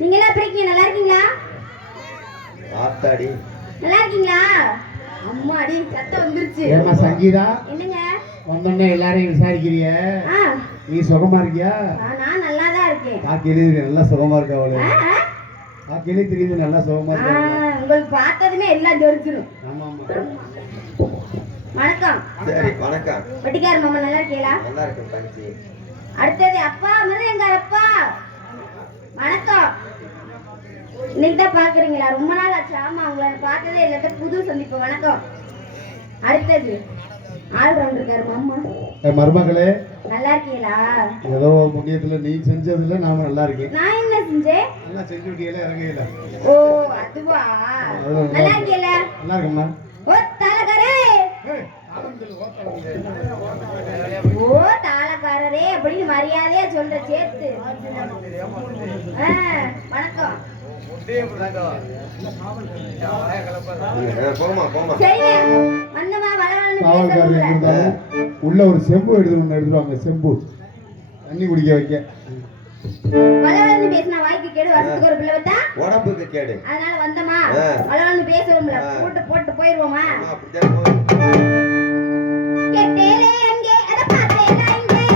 நீங்க எல்லாம் எப்படி இருக்கீங்க? நல்லா இருக்கீங்களா? ஆத்தாடி நல்லா இருக்கீங்களா? அம்மாடி சத்தம் வந்துருச்சு. ஏமா சங்கீதா, என்னங்க வந்தோடனே எல்லாரையும் விசாரிக்கிறிய? நீ சுகமா இருக்கியா? நான் நல்லா தான் இருக்கேன். பாக்கியிலே நல்லா சுகமா இருக்கா அவளு? பாக்கியிலே தெரியுது நல்லா சுகமா இருக்கா. உங்களுக்கு பார்த்ததுமே எல்லாம் தெரிஞ்சிரும். ஆமா ஆமா. வணக்கம். சரி வணக்கம். வெட்டிக்கார மாமா நல்லா இருக்கீங்களா? நல்லா இருக்கேன் தங்கச்சி. அடுத்தது அப்பா மிருதங்க அப்பா வணக்கம். இன்னைக்கு தான் பாக்குறீங்களா? ரொம்ப நாள் ஆச்சு. ஆமா உங்களை பார்த்ததே இல்லாத புது சந்திப்பு. வணக்கம். அடுத்தது ஆல் ரவுண்ட் இருக்காரு மாமா. மருமகளே நல்லா இருக்கீங்களா? ஏதோ புண்ணியத்துல நீ செஞ்சதுல நாம நல்லா இருக்கேன். நான் என்ன செஞ்சேன்? நல்லா செஞ்சு விட்டீங்களா? இறங்கல. ஓ அதுவா? நல்லா இருக்கீங்களா? நல்லா இருக்கம்மா. ஓ தாளக்காரே, ஓ தாளக்காரரே அப்படின்னு மரியாதையா சொல்ற சேர்த்து. வணக்கம். உள்ள ஒரு செம்பு எடுத்துருவாங்க. செம்பு தண்ணி குடிக்க வைக்க. வளவளந்து பேசினா வாய்க்கு கேடு, வரதுக்கு ஒரு பிள்ளை வந்தா உடம்புக்கு கேடு. அதனால வந்தமா வளவளந்து பேசுவோம்ல, போட்டு போயிருவோமா? கேட்டேலே அங்கே அத பார்த்தேனா இங்கே.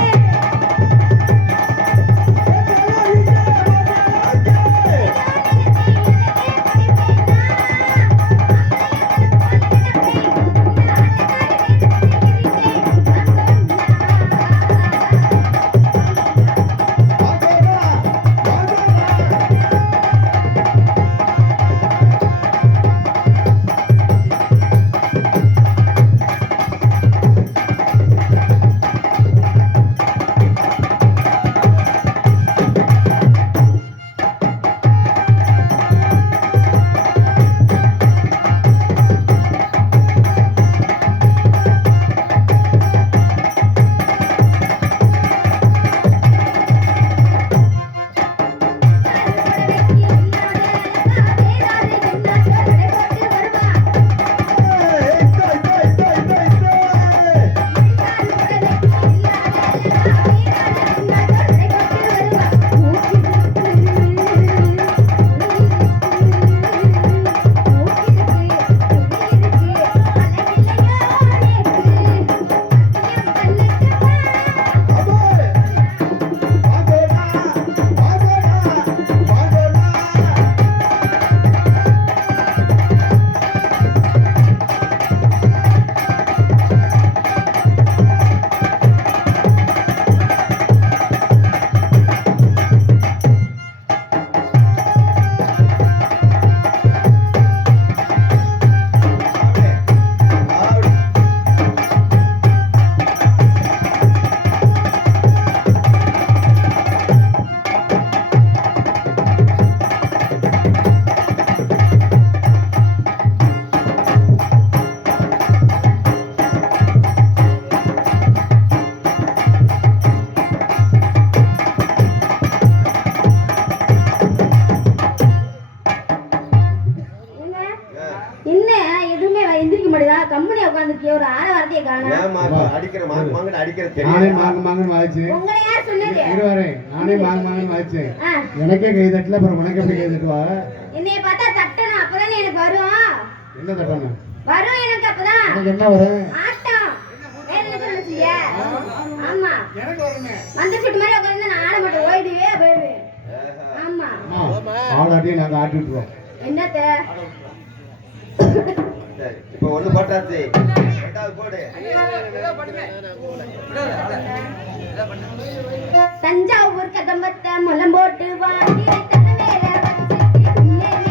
ஒரு ஆற வார்த்தையை காணோம். ஏமா அடிக்கிற மாங்கன்னு அடிக்கிற தெரியும். நானே மாங்கன்னு வாச்சு. உங்களை யார் சொன்னது? இருவாரே நானே மாங்கன்னு வாச்சு. எனக்கே கை தட்டல, அப்புறம் உனக்கு எப்படி கை தட்டுவா? என்னைய பார்த்தா தட்டணும், அப்பதான் எனக்கு வரும். என்ன தட்டணும்? வரும் எனக்கு அப்பதான். எனக்கு என்ன வரும்? ஆட்டம். வேற என்ன சொல்லுச்சீங்க? ஆமா எனக்கு வருமே. அந்த சீட் மாதிரி உட்கார்ந்து நான் ஆட மாட்டேன், ஓடிவே போயிடுவேன். ஆமா ஆடாட்டி நாங்க ஆட்டி விட்டுருவோம். என்னத்த இப்போ ஒண்ணு போட்டாச்சு, ரெண்டாவது போடு. தஞ்சாவூர் கதம்பத்தை முளம் போட்டு வாங்கி தலை மேல வச்சுட்டு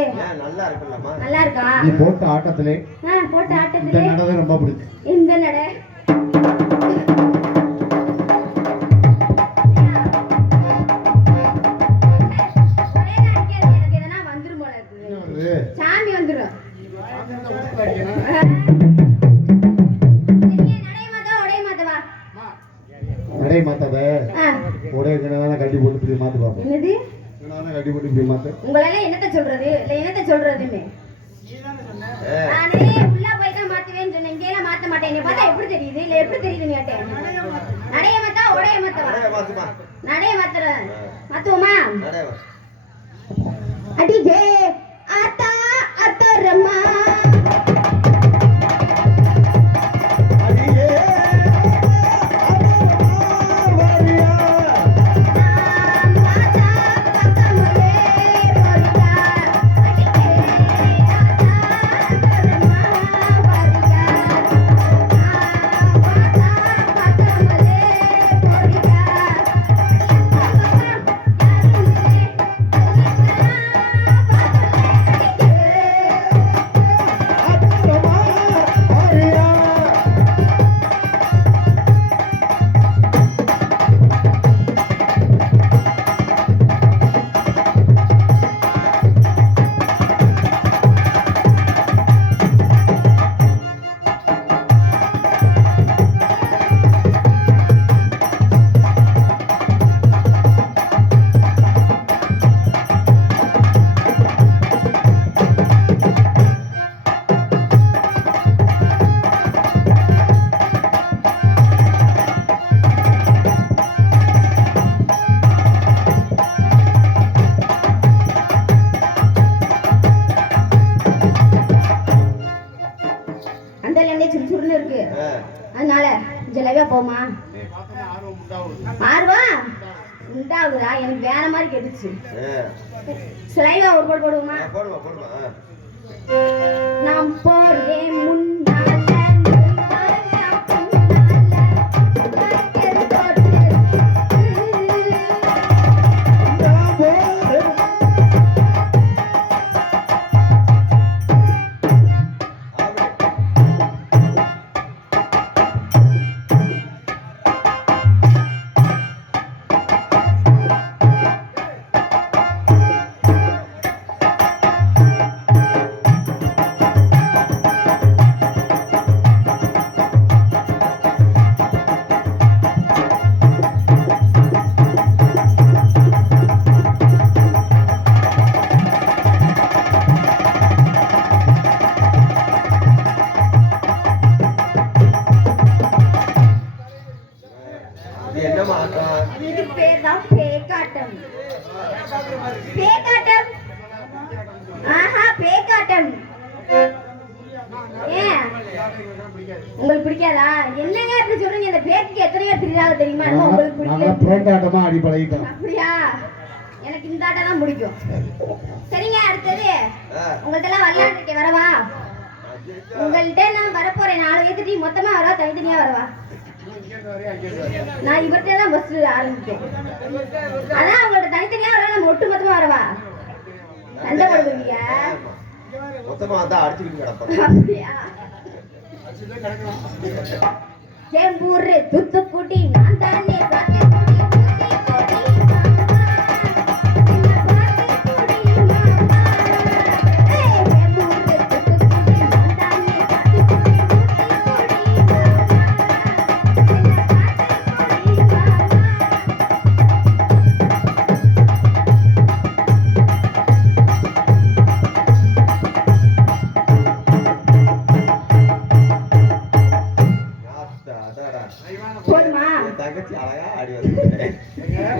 ஏன் நல்லா இருக்குல்லம்மா? நல்லா இருக்கா? நீ போட்ட ஆட்டத்திலே போட்ட இந்த ஆட்டத்திலே நடை ரொம்ப பிடிக்கும். இந்த நடை ஒரே அடிக்காது, எனக்கு எதனா வந்துரும் போல இருக்குது. சாமி வந்துரும். நடை மாத்தாத, உடைய கட்டி போட்டு இப்படி மாத்து பாப்போம். என்னது? கட்டி போட்டு இப்படி மாத்து. உங்களெல்லாம் என்னத்த சொல்றது? இல்ல என்னத்த சொல்றதுன்னு நானே உள்ள போய் தான் மாத்துவேன்னு சொன்னேன். இங்க எல்லாம் மாத்த மாட்டேன். என்ன பார்த்தா எப்படி தெரியுது? இல்ல எப்படி தெரியுதுன்னு கேட்டேன். நடைய மாத்தா உடைய மாத்தவா? நடைய மாத்துறேன். மாத்துவோமா? அடிஜே ஆத்தா அத்தரம்மா அதனால ஜலவியா போமா ஆர்வம் உண்டாகுதா? எனக்கு வேற மாதிரி கேட்டுச்சு. ஸ்லைவா ஒரு போடு போடுவோமா? நான் போறேன் முன்னால இது பேர் தான் பேக்காட்டம். பேக்காட்டம். ஆஹா பேக்காட்டம். ஏன் உங்களுக்கு பிடிக்காதா? என்னங்க இப்படி சொல்றீங்க? இந்த பேருக்கு எத்தனை பேர் தெரியாத தெரியுமா? உங்களுக்கு பிடிக்கல. அடி பழகிட்டோம். அப்படியா? எனக்கு இந்த ஆட்டம் தான் பிடிக்கும். சரிங்க, அடுத்தது உங்கள்ட்ட எல்லாம் விளையாண்டுட்டு வரவா? உங்கள்ட்ட நான் வரப்போறேன். 4 பேர்த்திட்டி மொத்தமா வரவா, தனித்தனியா வரவா? நான் இவர்கிட்ட தான் பஸ் ஆரம்பிச்சேன். அதான் உங்கள்ட்ட தனித்தனியா வரவா, நம்ம ஒட்டு மொத்தமா வரவா? சண்டை போடுவீங்க மொத்தமா தான் அடிச்சுக்கிட்டு கிடப்போம். அப்படியா? செம்பூர் தூத்துக்குடி நான் தானே தங்கச்சி அழகா ஆடி வந்து.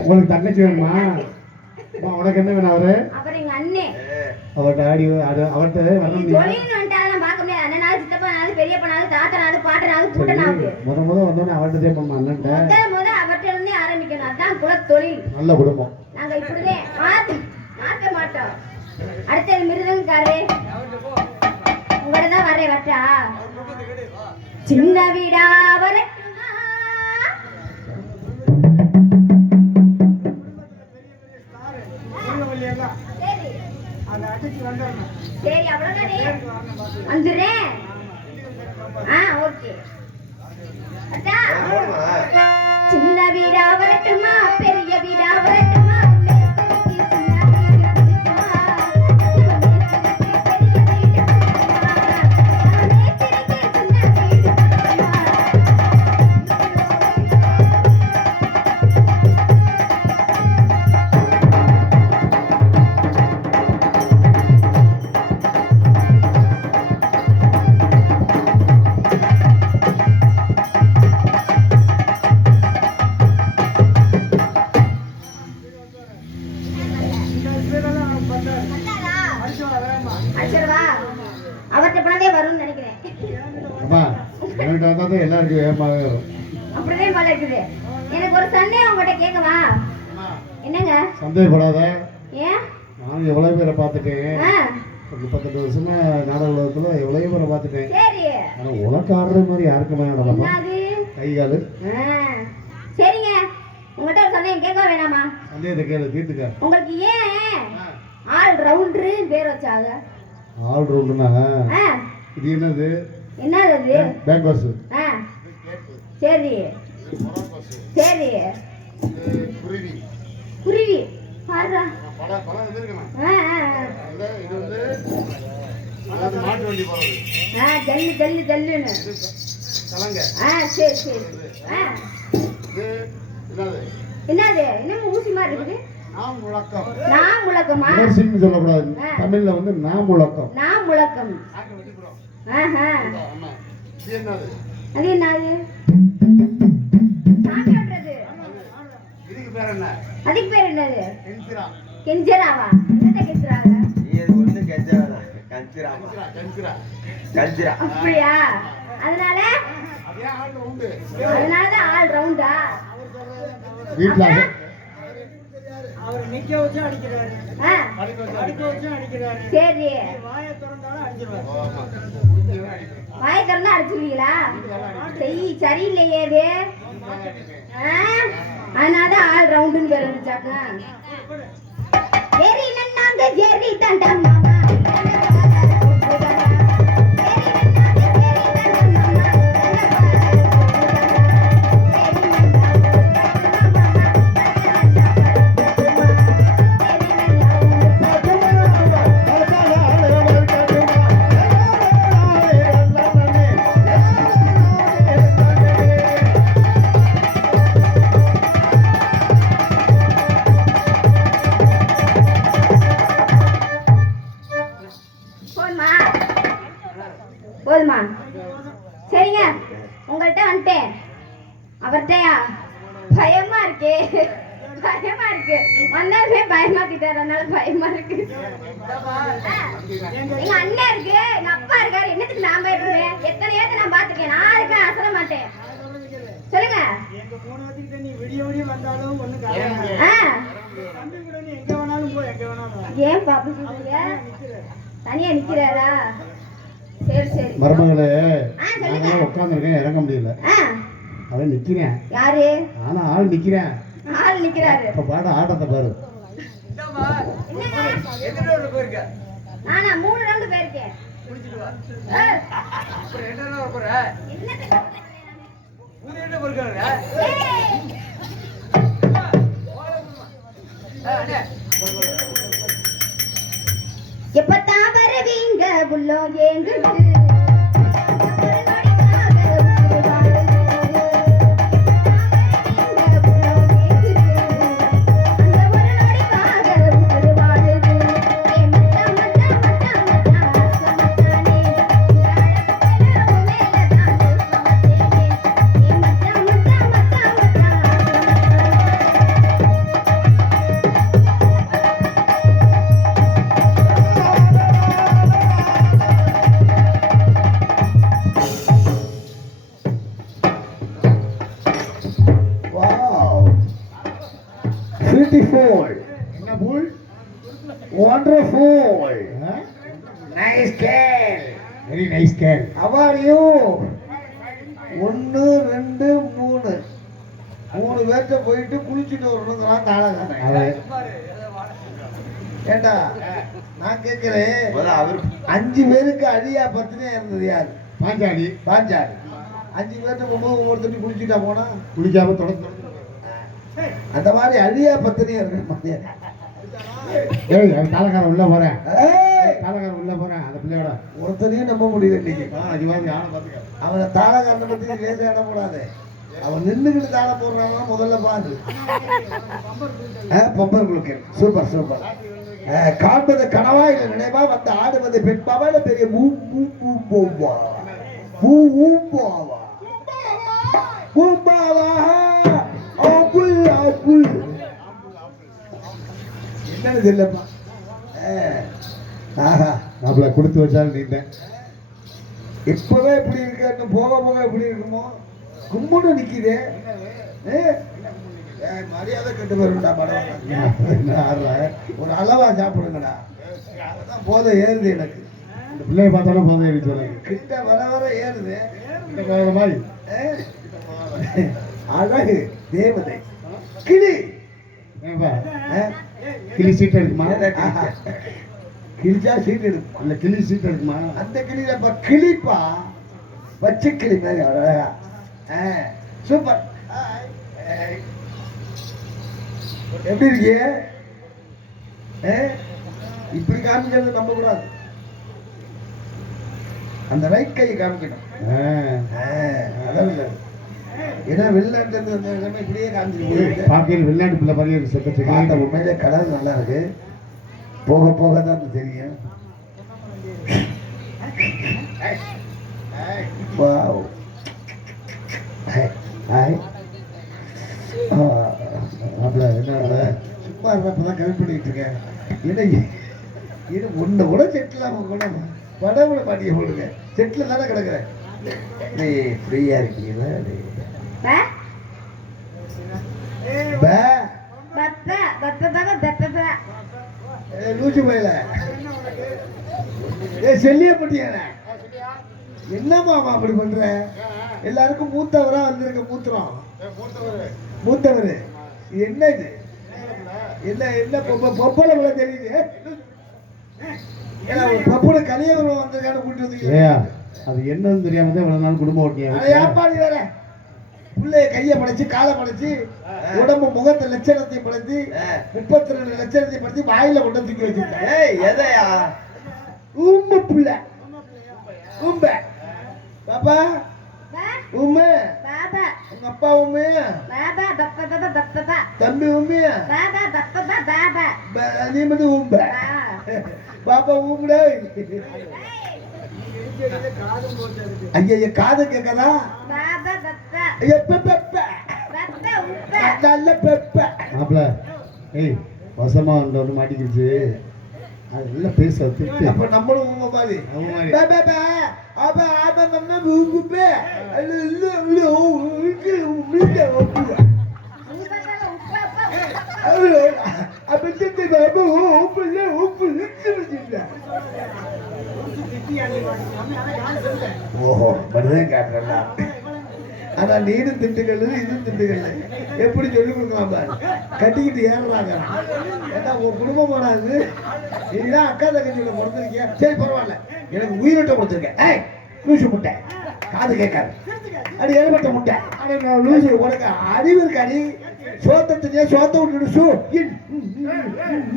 உங்களுக்கு தங்கச்சி வேணுமா? உனக்கு என்ன வேணும்? அவரு அப்புறம் எங்க அண்ணே அவர்கிட்ட ஆடி அவர்கிட்ட வரணும். தொழில்னு வந்துட்டாலும் பார்க்க முடியாது. அண்ணனாலும் சித்தப்பனாலும் பெரியப்பனாலும் தாத்தனாலும் பாட்டனாலும் கூட்டனாலும் முத வந்தோடனே அவர்கிட்டதே பண்ணணும். அண்ணன் முத அவர்கிட்ட இருந்தே ஆரம்பிக்கணும். அதான் குல தொழில். நல்ல குடும்பம். நாங்க இப்படிதே மாத்த மாட்டோம். அடுத்தது மிருதங்காரு உங்களோட தான் வரேன். வட்டா சின்ன வீடா வர சரி அவ்வளவுதானே வந்துடுறேன். ஓகே அத்தா. சின்ன வீடா வரட்டுமா பெரிய வீடா வரட்டுமா மேஸ்திரிக்கு சின்ன வீடு பிடிக்குமா சிவமேஸ்திரிக்கு பெரிய வீடு பிடிக்குமா அடிச்சிடவா? அவர்கிட்ட போனதே வரும்னு நினைக்கிறேன். அம்மா என்கிட்ட வந்தா தான் எல்லாருக்கும் ஏமாவே வரும். அப்படிதான் போல இருக்குது. எனக்கு ஒரு சந்தேகம் உங்கள்கிட்ட கேட்கவா? என்னங்க? சந்தேகப்படாத. ஏன்? நான் எவ்வளவு பேரை பார்த்துட்டேன். ஆ, 38 வருஷமா நாடக உலகத்துல எவ்வளவு பேரை பார்த்துட்டேன். சரி. ஆனா உனக்கு ஆடுற மாதிரி யாருக்குமே ஆடலப்பா. என்னது? கை காலு. சரிங்க, உங்கள்கிட்ட ஒரு சந்தேகம் கேட்க வேணாமா? சந்தேகத்தை கேளு, தீர்த்துக்க. உங்களுக்கு ஏன் ஆல் ரவுண்டரு பேர் வச்சாங்க? ஆல் ரவுண்டுனாங்க. ஆ, இது என்னது? என்னது அது? Back bus. ஆ, சரி சரி. குருவி. குருவி பாடுறா. படம் படம் வந்துருக்கேன். இது வந்து மாட்டு வண்டி போறது. ஜல்லு ஜல்லு ஜல்லுன்னு. கலங்க. சரி சரி. இது என்னது? என்னது? என்ன ஊசி மாதிரி இருக்குது? நாம் முழக்கம். நான் முழக்கமா? நர்சிங் சொல்லக்கூடாது. தமிழ்ல வந்து நாம் முழக்கம். நான் முழக்கம். ஆஹா. ஆமா. இது என்னது? அது என்னது? சாமி ஆடுறது. இதுக்கு பேர் என்ன? அதுக்கு பேர் என்னது? கெஞ்சிரா. கெஞ்சராவா? என்னத்த கெஞ்சராங்க? இது ஒண்ணு கெஞ்சரா கஞ்சிரா கெஞ்சிரா. கஞ்சிரா. அப்படியா? அதனால அதே ஆள் உண்டு. அதனாலதான் ஆல் ரவுண்டா? வீட்ல அவர் நிக்க வச்சு அடிக்கிறாரு, அடிக்க வச்சு அடிக்கிறாரு. சரி. வாயை திறந்தாலும் அடிச்சிருவாரு. வாயை திறந்தா அடிச்சிருவீங்களா? சரியில்லையே இது. அதனாலதான் ஆல் ரவுண்டுன்னு பேர் வந்துச்சாக்கா. சரி நன்னாங்க ஜெரி தண்டம் மாமா. போதுமா? சரிங்க, உங்கள்கிட்ட வந்துட்டேன். அவர்கிட்டயா? பயமா இருக்கே, பயமா இருக்கு. வந்தாலுமே பயமாத்திட்டாரு, அதனால பயமா இருக்கு. எங்க அண்ணன் இருக்கு, எங்க அப்பா இருக்காரு, என்னத்துக்கு நான் பயப்படுவேன்? எத்தனையோ நான் பாத்துக்கேன், நான் அதுக்கு அசர மாட்டேன். சொல்லுங்க. எங்க போன வச்சுக்கிட்ட நீ விடிய விடிய வந்தாலும் ஒண்ணு காரணம். தம்பி கூட நீ எங்க வேணாலும் போ, எங்க வேணாலும். ஏன் பாப்பு சொல்றீங்க? தனியா நிக்கிறாரா? சரி சரி. மருமகளே, சொல்லுங்க. நான் உட்கார்ந்திருக்கேன், இறங்க முடியல. அவன் நிக்கிறேன். யாரு? ஆனா ஆள் நிக்கிறேன். ஆள் நிக்கிறாரு. இப்ப பாட ஆட்டத்தை பாரு. எத்தனை ரவுண்ட் போயிருக்க? நானா 3 ரவுண்ட் போயிருக்கேன். குடிச்சிட்டு வா. அப்புறம் ரெண்டு ரவுண்ட் போற? என்னத்துக்கு? ஊதிட்டு போயிருக்காங்க. எப்பத்தான் வருவீங்க புள்ளோ ஏங்குது? Beautiful. என்ன pool? Wonderful. Nice girl. Very nice girl. How are you? 1 2 3 3 பேர்ட்ட போயிட்டு குளிச்சுட்டு வரணுங்கிறான் தாளகாரன். அவன் ஏண்டா நான் கேட்கிறேன் முதல்ல அவர் 5 பேருக்கு அழியா பத்தினியா இருந்தது யாரு? பாஞ்சாலி பாஞ்சாலி. 5 பேர்த்து ஒவ்வொருத்தட்டி குளிச்சுட்டா போனா குளிக்காம தொடர்ந்து அந்த மாதிரி அழியா பத்தினியா இருக்கு. ஏய் அவன் தாளக்காரன் உள்ள போறேன் ஏய், தாளக்காரன் உள்ள போறேன் அந்த பிள்ளையோட ஒருத்தனையும் நம்ப முடியல இன்னைக்கு. அதிகமாக யானை பார்த்துக்க அவனை தாளக்காரனை பத்தி லேசா இடம் போடாது. அவன் நின்றுகிட்டு தாளம் போடுறான் முதல்ல பாரு. பொம்பர் குழுக்கு சூப்பர் சூப்பர். காண்பது கனவா இல்லை நினைவா வந்து ஆடுவது பெண்பாவா இல்லை பெரிய பூ பூ பூ பூவா பூ ஊம்பாவா பூம்பாவா ஆப்புல் ஆப்புல் என்னன்னு தெரியலப்பா. ஆஹா நம்மள கொடுத்து வச்சாலும் நீந்தேன் இப்பவே இப்படி இருக்கு, போக போக எப்படி இருக்குமோ கும்பிட்டு நிக்குதே. மரியாதை கெட்டு போயிருண்டா படம். ஒரு அளவா சாப்பிடுங்கடா. அதான் போதை ஏறுது எனக்கு. இந்த பிள்ளைய பார்த்தாலும் போதும் எனக்கு சொல்லுங்க கிட்ட வர வர ஏறுது. இந்த போகிற மாதிரி அழகு தேவதை கிளி. ஏன்பா கிளி சீட் எடுக்குமா ஆஹா. கிழிச்சா சீட் எடுக்கும். அந்த கிளி சீட் எடுக்குமா அந்த கிளியில இப்ப கிளிப்பா வச்சு கிளி மாதிரி அழகா. சூப்பர். எப்படி இருக்கீங்க? இப்படி காமிக்கிறது நம்ப கூடாது. அந்த ரைட் கையை காமிக்கணும். அதான் இல்லை. ஏன்னா வெளிநாட்டுல இருந்து இப்படியே காமிச்சிட்டு பார்க்கையில் வெளிநாட்டு பிள்ளை மாதிரி இருக்கு செக்க அந்த உண்மையிலே கலர் நல்லா இருக்கு. போக போக தான் அது தெரியும். Wow. ஹாய். அப்படி என்ன சும்மா இருப்பதான் கம்மி பண்ணிட்டு இருக்கேன். இது ஒன்றை கூட செட்டில் அவங்க கூட படவுல பாட்டியை போடுங்க. செட்டில் தானே கிடக்குறேன். ஃப்ரீயா இருக்கீங்களா? லூச்சு போயில செல்லிய பட்டியான என்னம்மா அப்படி பண்ற? எல்லாருக்கும் மூத்தவரா வந்திருக்க. மூத்தவர் என்ன இது? என்ன என்ன பொப்பளை விட தெரியுது. பொப்பளை கலியவரம் வந்திருக்கான்னு கூட்டி வந்து அது என்னன்னு தெரியாம தான் இவ்வளவு நாள் குடும்பம் ஓட்டியா ஏப்பாடி வேற பிள்ளைய கையை படைச்சு காலை படைச்சு உடம்பு முகத்தை லட்சணத்தை படைச்சு 32 லட்சணத்தை படைச்சு வாயில கொண்டு தூக்கி வச்சிருக்கேன். எதையா உம்ம பிள்ளை உம்ப பாப்பா உம்ம உங்க அப்பா உம்ம தம்பி உம்ம நீ மட்டும் உம்ப பாப்பா உம்முட. ஐயா காது கேட்கதா? நல்ல பெப்ப மாப்பிள்ள ஏய் வசமா ஒன்று மாட்டிக்கிடுச்சு. அது நல்லா பேச திட்டு. அப்ப நம்மளும் உங்க மாதிரி ஓஹோ மருதன் காட்டுறா. ஆனா நீடும் திண்டுக்கல் இதுவும் திண்டுக்கல் எப்படி சொல்லி கொடுக்கலாம் பாரு. கட்டிக்கிட்டு ஏறுறாங்க. ஏன்னா உன் குடும்பம் போனாது. இதுதான் அக்கா தங்கச்சியில பிறந்திருக்கியா? சரி பரவாயில்ல, எனக்கு உயிரோட்ட கொடுத்துருக்கேன். ஏய் லூசு முட்டை காது கேட்காது. அடி ஏற்பட்ட முட்டை. அடி நான் லூசு உனக்கு அறிவு இருக்காடி. சோத்தத்தினியா சோத்த விட்டுடு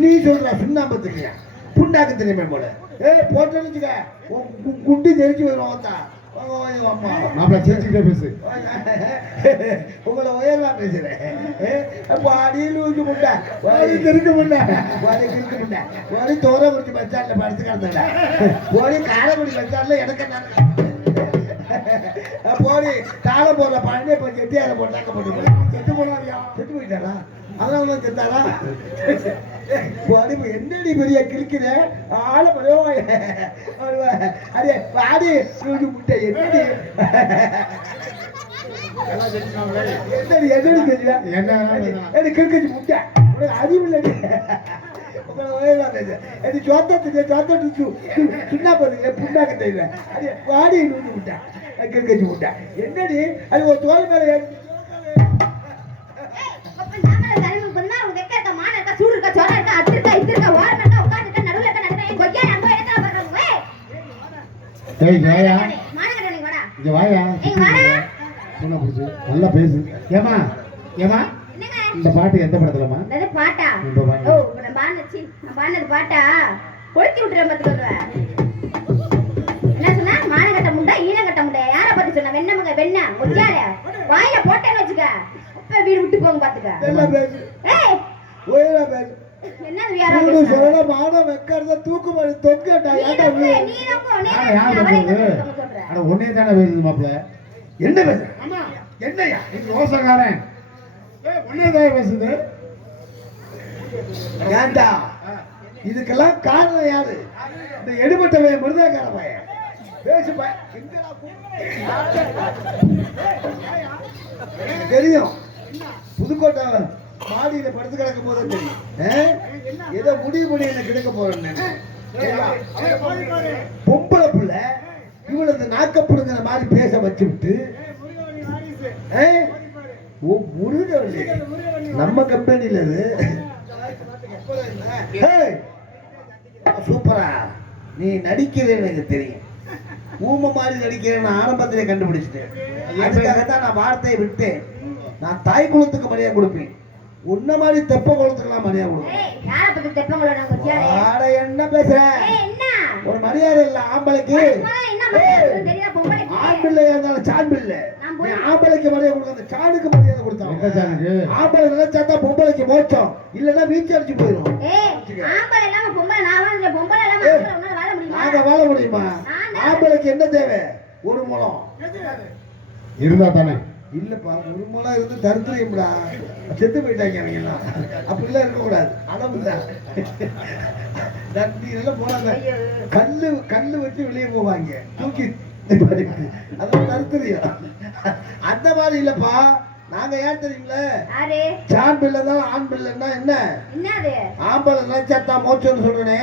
நீ சொல்ற சுண்ணாம்பத்தினியா புண்ணாக்கு தெரியுமே போல. போட்டோன்னு வச்சுக்க குட்டி தெரிஞ்சு வரும். மாப்பிள்ள சேர்த்துக்கிட்டே பேசு. உங்களை உயர்வா பேசுறேன். அடியில் ஊற்றி முட்டை இருக்க முட்டை இருக்க முட்டை ஓடி தோரக்குறிச்சி பஸ் ஸ்டாண்ட்ல படுத்து கிடந்தல ஓடி காரைக்குடி பஸ் ஸ்டாண்ட்ல எனக்கு போடி தாளம் போடுற பழனே போய் செட்டி அதை போட்டாக்க போட்டு செத்து போனாரியா? செத்து போயிட்டாரா? அதனால தான் செத்தாரா? என்னடி பெரிய கிழிக்கிற ஆள அடே வாடி முட்டை என்னடி என்னடி என்னடி தெரியா? என்ன கிழிக்கி முட்டை அறிவு இல்லடி. சுண்ணா போடுங்க புண்ணாக்க தெரியல. வாடி முட்டை கிழிக்கி முட்டை என்னடி? அது ஒரு தோல் மேல சூடு இருக்கா, சோடா இருக்கா, அத்து இருக்கா, இது இருக்கா, ஓரம் இருக்கா, உட்காந்து இருக்கா, நடுவில் இருக்கா, நடுவே ஏய் வாயா மானகட்டவனே வாடா. இங்க வாயா ஏய் வாடா. சொன்ன புடிச்சு நல்லா பேசு ஏமா ஏமா என்னங்க? இந்த பாட்டு எந்த படத்துலமா அது பாட்டா? இந்த பாட்டு. ஓ, இப்ப நான் பாடுனது பாட்டா? கொளுத்தி விட்டுற பாத்துக்கோங்க. என்ன சொன்னா? மானகட்ட முண்டை, ஈனகட்ட முண்டை. யார பத்தி சொன்ன? வெண்ணமங்க வெண்ண. ஒட்டியால. வாயில போட்டேன்னு வச்சுக்க. அப்ப வீடு விட்டு போங்க பாத்துக்க. என்ன பேசு ஏய், ஒயிலா பேசு என்னது யாரோ சூடு பேசுறாங்க? சொல்லல மானம் வெக்கறத தூக்கு மாடி தொங்கடா நீ ஏன்டா நோக்கு, இவ்வளவு? நீ நோக்கு, நீ யார் நோக்கு. யார் அவரே பேசுறது கத்துக்க சொல்றேன். அட ஒன்னே தானே பேசுது மாப்ள என்ன பேசு ஆமா என்னையா நீ ரோசக்காரன் ஒன்னே தான் பேசுது ஏன்டா இதுக்கெல்லாம் காரணம் யாரு? இந்த எடுபட்டவன் மிருதக்கார பையன் பேசு பையன் எங்கடா எனக்கு தெரியும் புதுக்கோட்டை மாடியில படுத்து கிடக்கும் போது தெரியும் ஏதோ முடிவு பண்ணி என்ன கிடக்க போறேன்னு பொம்பளை புள்ள இவளது நாக்கப்படுங்கிற மாதிரி பேச வச்சு விட்டு முருகவள்ளி நம்ம கம்பெனில இது ஏய், சூப்பரா நீ நடிக்கிறேன்னு எனக்கு தெரியும் ஊமை மாதிரி நடிக்கிறேன்னு ஆரம்பத்திலே கண்டுபிடிச்சிட்டேன் அதுக்காகத்தான் நான் வார்த்தையை விட்டேன் நான் தாய் குலத்துக்கு மரியாதை கொடுப்பேன் உன்ன மாதிரி தெப்ப குலத்துக்கெல்லாம் மரியாதை கொடுப்பேன் ஏய், யார பத்தி தெப்பங்களோட நான் கொட்டியாலே? ஆட என்ன பேசுற ஏய், என்ன? ஒரு மரியாதை இல்ல ஆம்பளைக்கு சும்மா என்ன மரியாதை தெரியுதா பொம்பளைக்கு? ஆண் பிள்ளை இருந்தாலும் சாண் பிள்ளை நான் நீ ஆம்பளைக்கு மரியாதை கொடுக்காத சாணுக்கு மரியாதை கொடுத்தான் எங்க சாணுக்கு? ஆம்பளை நினைச்சாதான் பொம்பளைக்கு மோச்சம் இல்லன்னா வீச்சு அடிச்சு போயிடும் ஏய், ஆம்பளை இல்லாம பொம்பளை நான் வாழ்ற பொம்பளை இல்லாம ஏய், ஆம்பளை உன்னால வாழ முடியுமா? நாங்க வாழ முடியுமா ஆம்பளைக்கு என்ன தேவை ஒரு முழம் இருந்தா தானே இல்லப்பா ஒரு முழம் இருந்து தருத்திரியம்டா செத்து போயிட்டாங்க அவங்க எல்லாம் அப்படிலாம் இருக்கக்கூடாது அளவு தான் தண்ணி எல்லாம் போனாங்க கல்லு வச்சு வெளியே போவாங்க தூக்கி அதெல்லாம் தருத்திரியம் அந்த மாதிரி இல்லப்பா நாங்க ஏன் தெரியுங்கள யாரு? சாண் பிள்ளை தான் ஆண் பிள்ளைன்னா என்ன என்னது? ஆம்பளை நினைச்சாத்தான் மோச்சம்னு சொல்றேனே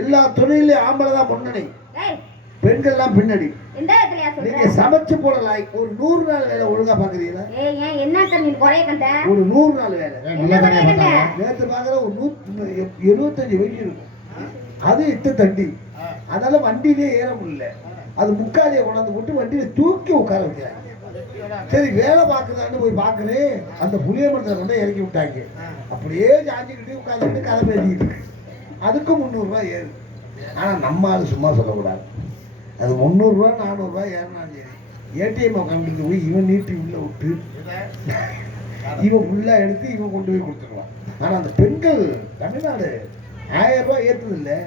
எல்லா தொழிலையும் ஆம்பளை தான் முன்னணி ஏய், பெண்கள்லாம் பின்னாடி எந்த இடத்துலயா நீங்க சொல்ற? சமைச்சு போடலாம் ஒரு 100 நாள் வேலை ஒழுங்கா பாக்குறீங்களா ஏய், ஏன் என்ன நீ குறைய கண்ட? ஒரு 100 நாள் வேலை நல்லா தானே பார்த்தாங்க நேற்று பாக்குற ஒரு 75 வெயில் இருக்கும் அது இட்டு தண்டி அதனால வண்டியிலே ஏற முடியல அது முக்காலியை கொண்டாந்து போட்டு வண்டியில தூக்கி உட்கார வைக்கிறாங்க சரி வேலை பார்க்குதான்னு போய் பார்க்குறேன் அந்த புளிய மரத்தை கொண்டு இறக்கி விட்டாங்க அப்படியே ஜாஞ்சிக்கிட்டு உட்காந்துக்கிட்டு கதை பேசிக்கிட்டு இருக்கு அதுக்கும் 300 ரூபாய் ஏறு ஆனா நம்ம ஆளு சும்மா சொல்லக்கூடாது அது 300 ரூபா 400 ரூபாய் ஏறினாலும் சரி ஏடிஎம் கண்டுட்டு போய் இவன் நீட்டி உள்ள விட்டு இவன் உள்ளா எடுத்து இவன் கொண்டு போய் கொடுத்துருவான் ஆனா அந்த பெண்கள் தமிழ்நாடு 1000 ரூபாய் ஏற்றுது இல்லை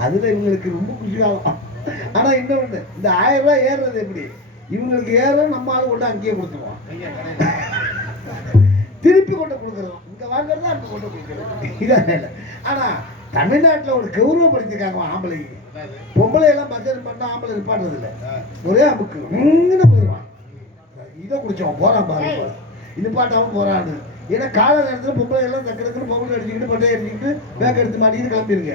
அதுல இவங்களுக்கு ரொம்ப குஷியாகும் ஆனா இன்னொன்று இந்த 1000 ரூபாய் ஏறுறது எப்படி இவங்களுக்கு ஏற நம்ம ஆளு கொண்டு அங்கேயே கொடுத்துருவான் திருப்பி கொண்டு கொடுக்குறோம் இங்க வாங்குறதா அங்க கொண்டு கொடுக்குறோம் இதான் வேலை ஆனா தமிழ்நாட்டுல ஒரு கௌரவப்படுத்திருக்காங்க ஆம்பளைக்கு பொம்பளை எல்லாம் பஜனை பண்ணா ஆம்பளை நிப்பாடுறது இல்லை ஒரே அமுக்கு போயிடுவான் இதை குடிச்சவன் போறான் பாரு நிப்பாட்டாம போறான்னு ஏன்னா கால நேரத்துல பொம்பளை எல்லாம் தக்கடக்குன்னு பொம்பளை அடிச்சுக்கிட்டு பட்டையை அடிச்சுக்கிட்டு பேக் எடுத்து மாட்டிட்டு கிளம்பிருங்க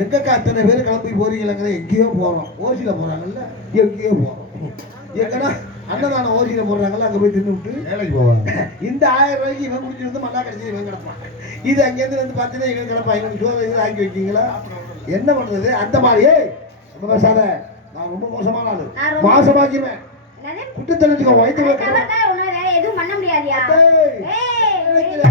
எங்கக்கா அத்தனை பேர் கிளம்பி போறீங்களா எங்கேயோ போறோம் ஓசியில போறாங்கல்ல எங்கேயோ போறோம் எங்கன்னா அன்னதானம் ஓசியில போடுறாங்கல்ல அங்க போய் தின்னு விட்டு வேலைக்கு போவாங்க இந்த 1000 ரூபாய்க்கு இவன் குடிச்சிருந்து மண்ணா கடைசி இவன் கிடப்பான் இது அங்கேருந்து வந்து பார்த்தீங்கன்னா இவன் கிடப்பான் இவனுக்கு சோறு இது ஆக்கி வைக்கீங்களா என்ன பண்றது அந்த மாதிரியே ரொம்ப பேசாத நான் ரொம்ப மோசமான ஆளு மாசமாக்கிவேன் என்னது? குட்டு தெரிஞ்சுக்கோ வயிற்று கவர்தான் உன்னால வேற எதுவும் பண்ண முடியாதியா? ஏய்,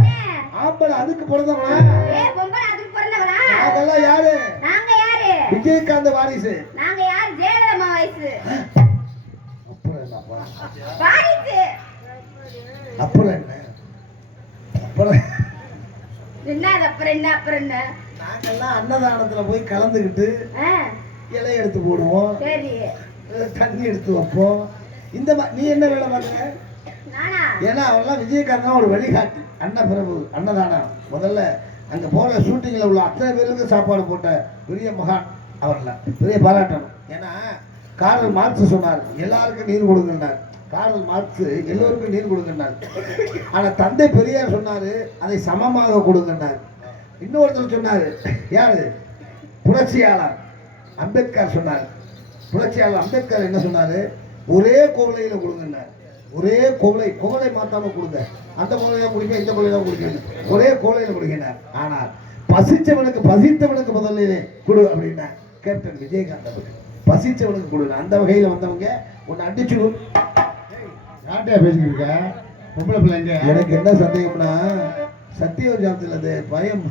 ஆம்பளை அதுக்கு பிறந்தவனா ஏய், பொம்பளை அதுக்கு பிறந்தவளா? அதெல்லாம் யாரு நாங்க யாரு? விஜயகாந்த் வாரிசு நாங்க யாரு? ஜெயலலிதா வயசு அப்புறம் என்னப்பா வாரிசு. அப்புறம் என்ன அப்புறம் என்ன அது அப்புறம் என்ன அப்புறம் என்ன? நாங்கெல்லாம் அன்னதானத்துல போய் கலந்துக்கிட்டு ஆ, இலை எடுத்து போடுவோம் சரி. தண்ணி எடுத்து வைப்போம் இந்த நீ என்ன வேலை பாருங்க நானா? ஏன்னா அவெல்லாம் விஜயகாந்த் தான் ஒரு வழிகாட்டி அன்னபிரபு அன்னதானம் முதல்ல அங்க போற ஷூட்டிங்ல உள்ள அத்தனை பேருக்கு சாப்பாடு போட்ட பெரிய மகான் அவர்ல பெரிய பாராட்டணும் ஏன்னா கார்ல் மார்க்ஸ் சொன்னார் எல்லாருக்கும் நீர் கொடுங்கன்னார் கார்ல் மார்க்ஸ் எல்லோருக்கும் நீர் கொடுங்கன்னார் ஆனா தந்தை பெரியார் சொன்னாரு அதை சமமாக கொடுங்கன்னார் இன்னொருத்தர் சொன்னாரு யாரு புரட்சியாளர் அம்பேத்கர் சொன்னார் புரட்சியாளர் அம்பேத்கர் என்ன சொன்னாரு ஒரே கோவலையில கொடுங்கன்னார் ஒரே கோவலை மாத்தாம கொடுங்க அந்த கோவலையில குடிக்க இந்த கோவலையில குடிக்க ஒரே கோவலையில குடிக்கினார் ஆனால் பசித்தவனுக்கு முதல்ல கொடு அப்படின்னா கேப்டன் விஜயகாந்த் அவர்கள் பசிச்சவனுக்கு கொடுங்க. அந்த வகையில வந்தவங்க உன்னை அடிச்சு யார்கிட்டயா பேசிக்கிட்டு இருக்க? பொம்பளை பிள்ளைங்க. எனக்கு என்ன சந்தேகம்னா சத்தியோஜாமத்தில் அந்த பயம்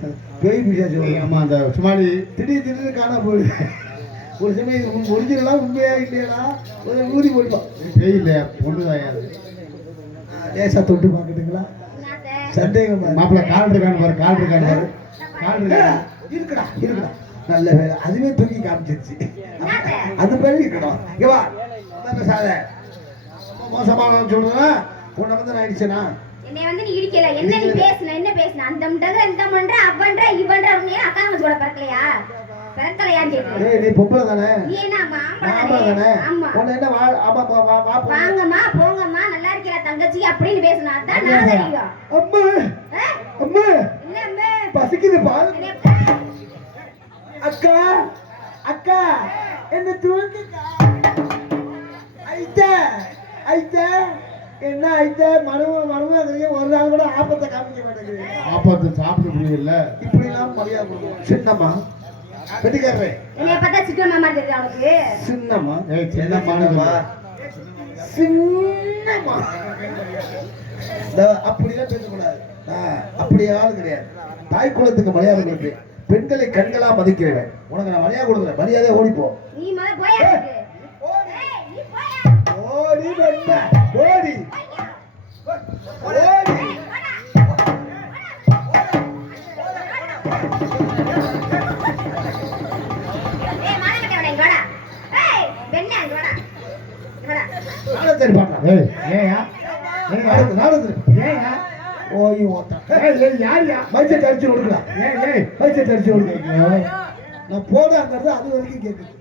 பேய் பிடிச்சாச்சு. ஆமா, அந்த சுமாலி திடீர்னு காணாம போயிடுது. ஒரு சமயம் இது ஒரிஜினலா உண்மையா இல்லையா ஒரு ஊதி போடுப்பா. பேய் இல்லையா, பொண்ணுதான் அது. லேசா தொட்டு பார்க்கட்டுங்களா? சந்தேகம் மாப்பிள்ளை கால் இருக்கான்னு பாரு, கால் இருக்கான்னு பாரு, கால் இருக்கா? இருக்குடா இருக்குடா. நல்ல வேலை, அதுவே தூக்கி காமிச்சிருச்சு. அது பேரு இருக்கணும். இங்க வா, பேசாத. மோசமான சொல்றேன். உன்னை வந்து நான் அடிச்சேனா? என்னை வந்து நீ இடிக்கல. என்ன நீ பேசுன? என்ன பேசுன? அந்த முட்டக இந்த பண்ற அவன்ற இவன்ற உன்னைய அக்கா மச்சி கூட பறக்கலையா? பறக்கலையான்னு கேக்குறேன். ஏய் நீ பொம்பளை தானே? நீ என்ன ஆம்பளை ஆம்பளை தானே? தானே? ஆமா. உன்னை என்ன வா ஆமா வா வா வா போ. வாங்கம்மா போங்கம்மா நல்லா இருக்கீங்களா தங்கச்சி அப்படின்னு பேசுனா தான் நான் தெரியும். அம்மா அம்மா என்ன அம்மே? பசிக்குது பாரு. அக்கா அக்கா என்ன தூக்குக்கா. ஐத்த ஐத்த என்ன ஐத்த மருமகளையே ஒரு நாள் கூட ஆபத்தை காமிக்க மாட்டேங்குது. ஆப்பத்து சாப்பிட முடியல. இப்படி எல்லாம் மரியாதை கொடுக்கணும். சின்னம்மா வெட்டிக்காரே. என்னைய பார்த்தா சிக்கன் மாமா தெரியுது அவனுக்கு. சின்னம்மா ஏய், சின்னம்மா. சின்னம்மா அப்படிலாம் பேசக்கூடாது. அப்படியே ஆள் கிடையாது. தாய் குலத்துக்கு மரியாதை கொடுத்து பெண்களை கண்களா மதிக்கிறேன். உனக்கு நான் மரியாதை கொடுக்குறேன். மரியாதை ஓடிப்போ. நீ மத போயா. ஏய் நீ போயா. ஓடி வெண்ண ஓடி ஓடி. ஏய் மானகட்டவனே இங்க வாடா. ஏய் வெண்ண இங்க வாடா. இங்க வாடா. நாடகத்தை பாடுறா. ஏய், ஏயா? நாடகத்தை ஏயா? ஓய் ஓட்டா. ஏய், ஏய், யாரியா? பட்ஜெட் அடிச்சு கொடுக்கலாம். ஏய், பட்ஜெட் அடிச்சு கொடுக்கலாம். நான் போடாங்கிறது அது வரைக்கும் கேட்குது.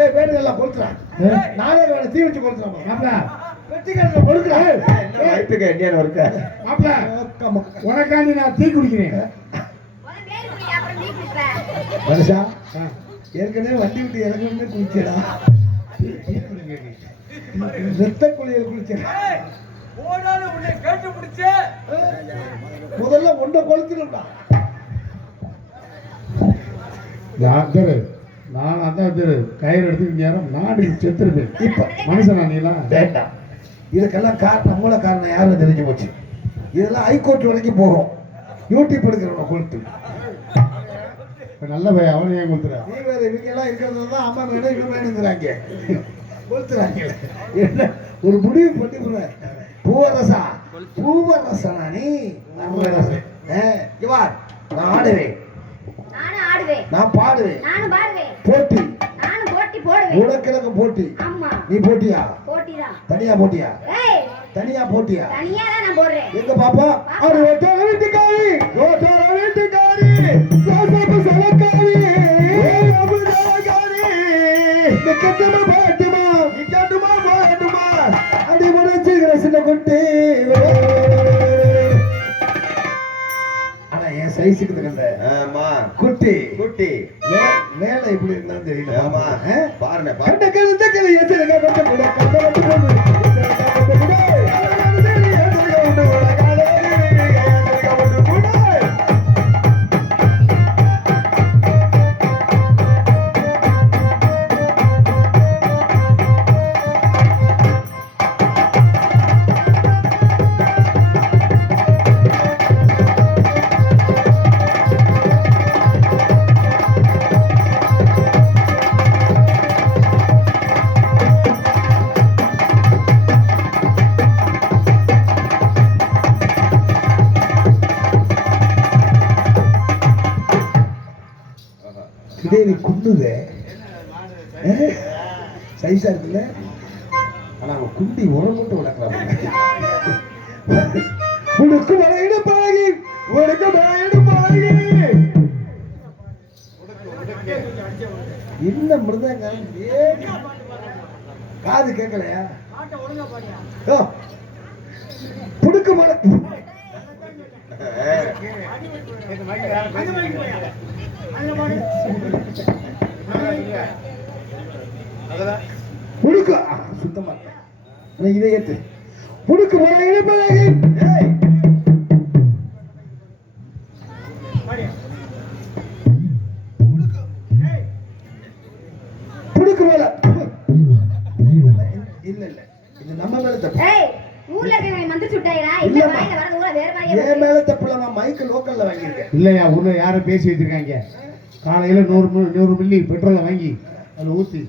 ஏய் வேணுங்கெல்லாம் கொளுத்துறான். நானே வேலை தீ வச்சு கொளுத்துறான். மாப்பிள, வெட்டிக்காரன் கொளுத்துறான். வயிற்றுக்கு எண்ணெய் ஒருக்க மாப்பிள, உனக்காண்டி நான் டீ குடிக்கிறேன். உன் பேர் குடி அப்புறம் நீ குடிப்ப. மனுஷா ஏற்கனவே வண்டி விட்டு இறங்கணும்னு குளிச்சடா. ரத்த குளியல் குளிச்சடா. முதல்ல ஒன்றை கொளுத்துணும்டா. நான் அதான் கயிறு எடுத்து நேரம் நாடு செத்துருப்பேன். இப்ப மனுஷனா நீலாம்? வேண்டாம். இதுக்கெல்லாம் காரணம் மூல காரணம் யாரும் தெரிஞ்சு போச்சு. இதெல்லாம் ஹைகோர்ட் வரைக்கும் போகும். யூடியூப் எடுக்கிறவங்க கொளுத்து. நல்ல பையன், அவனை ஏன் கொடுத்துற? நீ வேற இவங்க எல்லாம் இருக்கிறது தான் அம்மா வேணும் இவன் வேணுங்கிறாங்க. கொளுத்துறாங்க. என்ன ஒரு முடிவு பண்ணி போற. பூவரசா பூவரசனா நீ? இவா நான் ஆடுவேன். நானும் ஆடுவேன். நான் பாடுவேன். நானும் பாடுவேன். போட்டி. நானும் போட்டி போடுவேன். உனக்கு போட்டி. ஆமா. நீ போட்டியா? போட்டிதான். தனியா போட்டியா? ஏய் தனியா போட்டியா? தனியா தான் நான் போடுறேன். எங்க பாப்பா? அவரு ஒட்டர வீட்டுக்காரி. ஒட்டர வீட்டுக்காரி. ராசப்பு சலக்காரி. ஓரப்பு சலக்காரி. நிக்கட்டுமா பாட்டுமா. நிக்கட்டுமா பாட்டுமா. அடி முடிச்சு சின்ன குட்டி. ஆனா என் சைஸுக்கு தகுந்த ஆமா குட்டி குட்டி மேல எப்படி இருந்தாலும் தெரியல. ஆமா பாருங்க கண்ட கழுத்த கலைய சிலக பட்ட கூட கண்ட வந்து போது. இதே நீ குண்டுதே சைஸா இருக்குல்ல. ஆனா அவன் குண்டி உரம் மட்டும் விளக்குறாங்க. உனக்கு வரையிட பாகி உனக்கு வரையிட பாகி. என்ன மிருதங்க காது கேட்கலையா? புடுக்கு மலை புடுக்கு சுத்தமா இதை ஏத்து. புடுக்கு மலை இடுப்பழகி. புடுக்கு மலை இல்லம்மா. வாயில வரது கூட வேற மாதிரியே என் மேல தப்புலமா மைக்கு லோக்கல்ல வாங்கியிருக்கேன். இல்லையா ஊர்ல யாரும் பேசி வச்சிருக்காங்க காலையில 100 மில்லி பெட்ரோலை வாங்கி அதில் ஊற்றி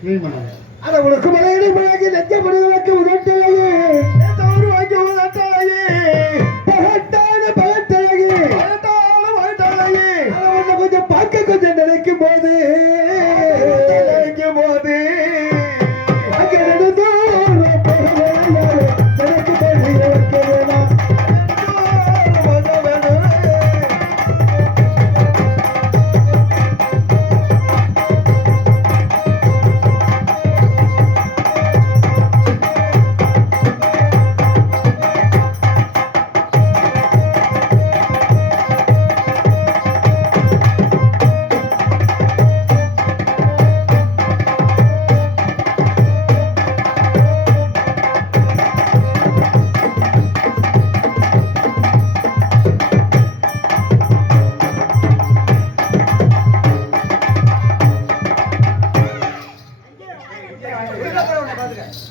க்ளீன் பண்ணாங்க. அட உனக்கு மலையிட பழகி லட்சப்படுவதற்கு உதட்டலையே தவறு வாங்கி உதட்டலையே பகட்டான பகட்டழகி பகட்டான பகட்டழகி அதை உன்னை கொஞ்சம் பார்க்க கொஞ்சம் நினைக்கும் போது அங்கே நடந்தோ எனக்கு வைக்க வேணாம்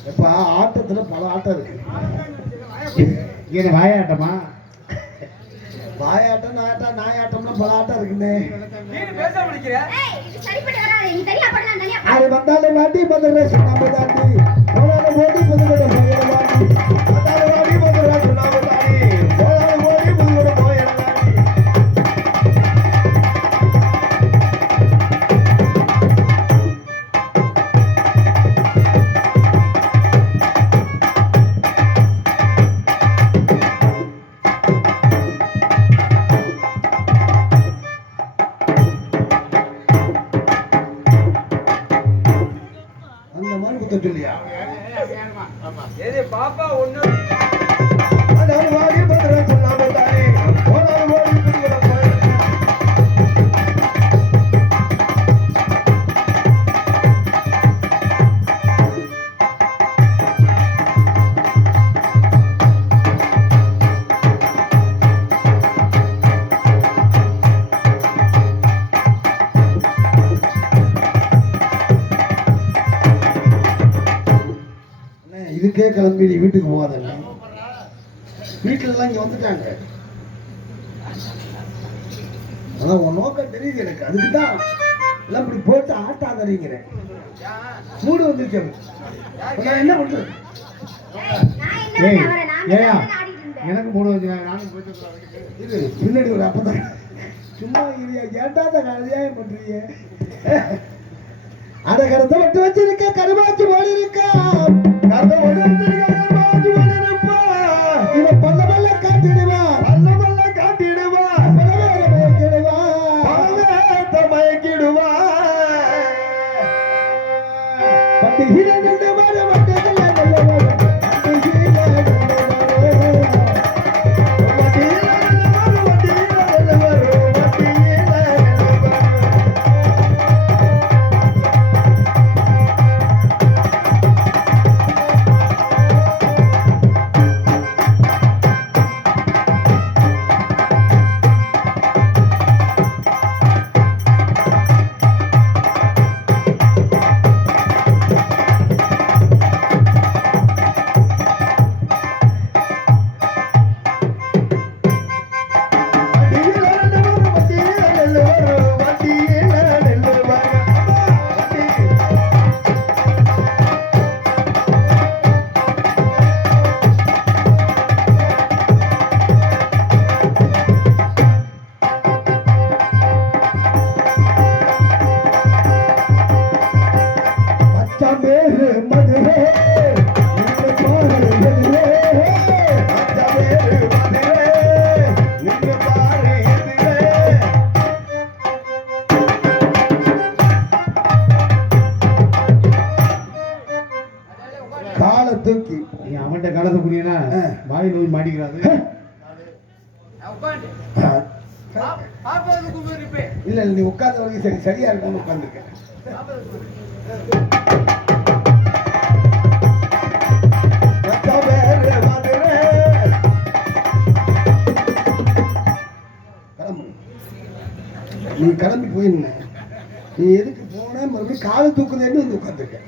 எப்ப ஆட்டத்துல பல ஆட்டம் இருக்கு. இது வாயாட்டமா வாயாட்டம் நாயாட்டம்னா பல ஆட்டம் இருக்குண்ணே. ஏய் இது சரிப்பட்டு வராது நீ தனியா பண்ணலாம் தனியா அது வந்தாலும் மாட்டி முதல்ல சுண்ணாம்பு தாண்டி போனாலும் ஓடி புதுக்கோட போயிட மாட்டி வந்தாலும் வாடி முதல்ல சுண்ணாம்பு தாண்டி போனாலும் ஓடி புதுக்கோட போயிட மாட்டி. அந்த மாதிரி குத்தம் சொல்லியா வந்தாலும் வாடி முதல்ல சுண்ணாம்பு தாண்டி போனாலும் ஓடி புதுக்கோட போயிட மாட்டி. அண்ணே, இதுக்கே கிளம்பி நீ வீட்டுக்கு போகாதண்ணே. வீட்டுல எல்லாம் இங்க வந்துட்டாங்க. அதான் உன் நோக்கம் தெரியுது எனக்கு. அதுக்குதான் எல்லாம் இப்படி போட்டு ஆட்டாதறிங்கிறேன். மூடு வந்துருச்சு அவனுக்கு. அப்ப நான் என்ன பண்றது? ஏய் நான் என்ன ஏய், பண்ண வரேன் நான் ஏயா? தான் ஆடிட்டு இருந்தேன் எனக்கு மூட வச்சுருக்காங்க நானும் போயிட்டு இது பின்னாடி ஒரு அப்பதான் சும்மா இரியா ஏண்டாத கல்யாணம் பண்றீங்க. அட கருத்தை விட்டு வச்சிருக்க கருமாச்சு போல இருக்கா கருத்தை விட்டு வச்சிருக்க கருமாச்சு போல இருப்பா இவன் பல்ல பல்ல காட்டிடுவா மயக்கிடுவா பண்டிகை ரெண்டு வர மட்டத்தில் நல்ல வர பண்டிகை தூக்கி நீ அவன்கிட்ட காலத்தை புரியனா வாய் நோய் மாட்டிக்கிறாது. இல்ல நீ உட்கார்ந்த வரைக்கும் சரி சரியா இருக்கும்னு உட்கார்ந்துருக்கேன். நீ கிளம்பி போயிருந்த நீ எதுக்கு போன மறுபடியும் காலை தூக்குதேன்னு வந்து உட்காந்துருக்க.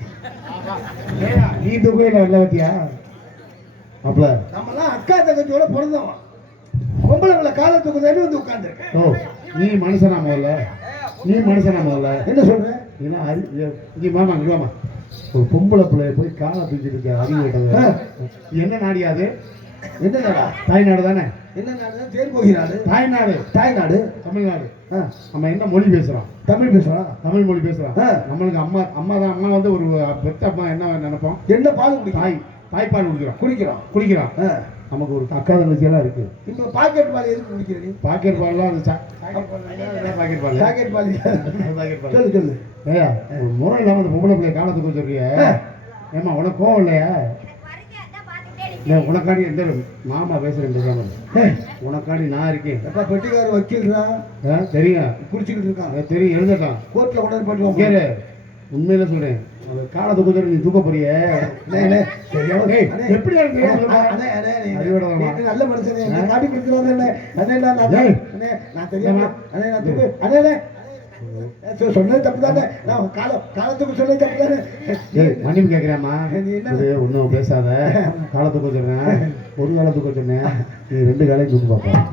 நீ தூக்கவே இல்லை வெள்ள வத்தியா மாப்பிள நம்மலாம் அக்கா தங்கச்சியோட பிறந்தவன் பொம்பளை பிள்ளை காலத்துக்கு தண்ணி வந்து உட்காந்துருக்கேன். ஓ நீ மனுஷனா முதல்ல என்ன சொல்றேன்? நீனா இங்கே மாமா இங்கே வாமா. ஒரு பொம்பளை பிள்ளைய போய் காலை தூக்கிட்டு இருக்க அறிவு விட்டது என்ன நாடியாது? என்ன நாடா? தாய்நாடு தானே? என்ன நாடு? தேர் போகிறாரு. தாய்நாடு தமிழ்நாடு. நம்ம என்ன மொழி பேசுறோம்? தமிழ் பேசுறான். தமிழ் மொழி பேசுறோம். ஆ. நம்மளுக்கு அம்மா வந்து ஒரு பெத்த அம்மா என்ன நினைப்போம்? என்ன பால் குடிக்கும்? தாய்ப்பால் குடிக்கிறோம். ஆ. நமக்கு ஒரு அக்கா தங்கச்சி எல்லாம் இருக்கு. இப்ப பாக்கெட் பால் எதுக்கு குடிக்கிறீ? பாக்கெட் பால்லாம் அது பாக்கெட் பால் பாக்கெட் பால் பாக்கெட் பால். சொல்லு ஏயா ஒரு முறை இல்லாம அந்த பொம்பளை பிள்ளைய காலத்துக்கு சொல்றிய ஏமா உனக்கு கோவம் இல்லையா? உனக்காண்டி எந்த மாமா பேசுறேன் உனக்காண்டி நான் இருக்கேன். எப்ப பெட்டிக்கார வக்கீல்ரா தெரியும் குடிச்சுக்கிட்டு இருக்கான். தெரியும் எழுதட்டான் கோர்ட்ல கொண்டாந்து பண்ணுவோம். கேளு உண்மையில சொல்றேன் அந்த காலத்துக்கு கொஞ்சம் நீ தூக்க போறிய எப்படி நல்ல மனுஷன் காட்டி கொடுக்குறாங்க. நான் தெரியாம சொன்னது தப்பு தானே. நான் காலத்துக்கு சொன்னது தப்பு தானே. மன்னிப்பு கேட்கிறேம்மா. ஒன்றும் பேசாத. காலத்துக்கு சொன்னேன் ஒரு காலத்துக்கு சொன்னேன். நீ 2 காலையும் தூக்கி பார்ப்பேன்.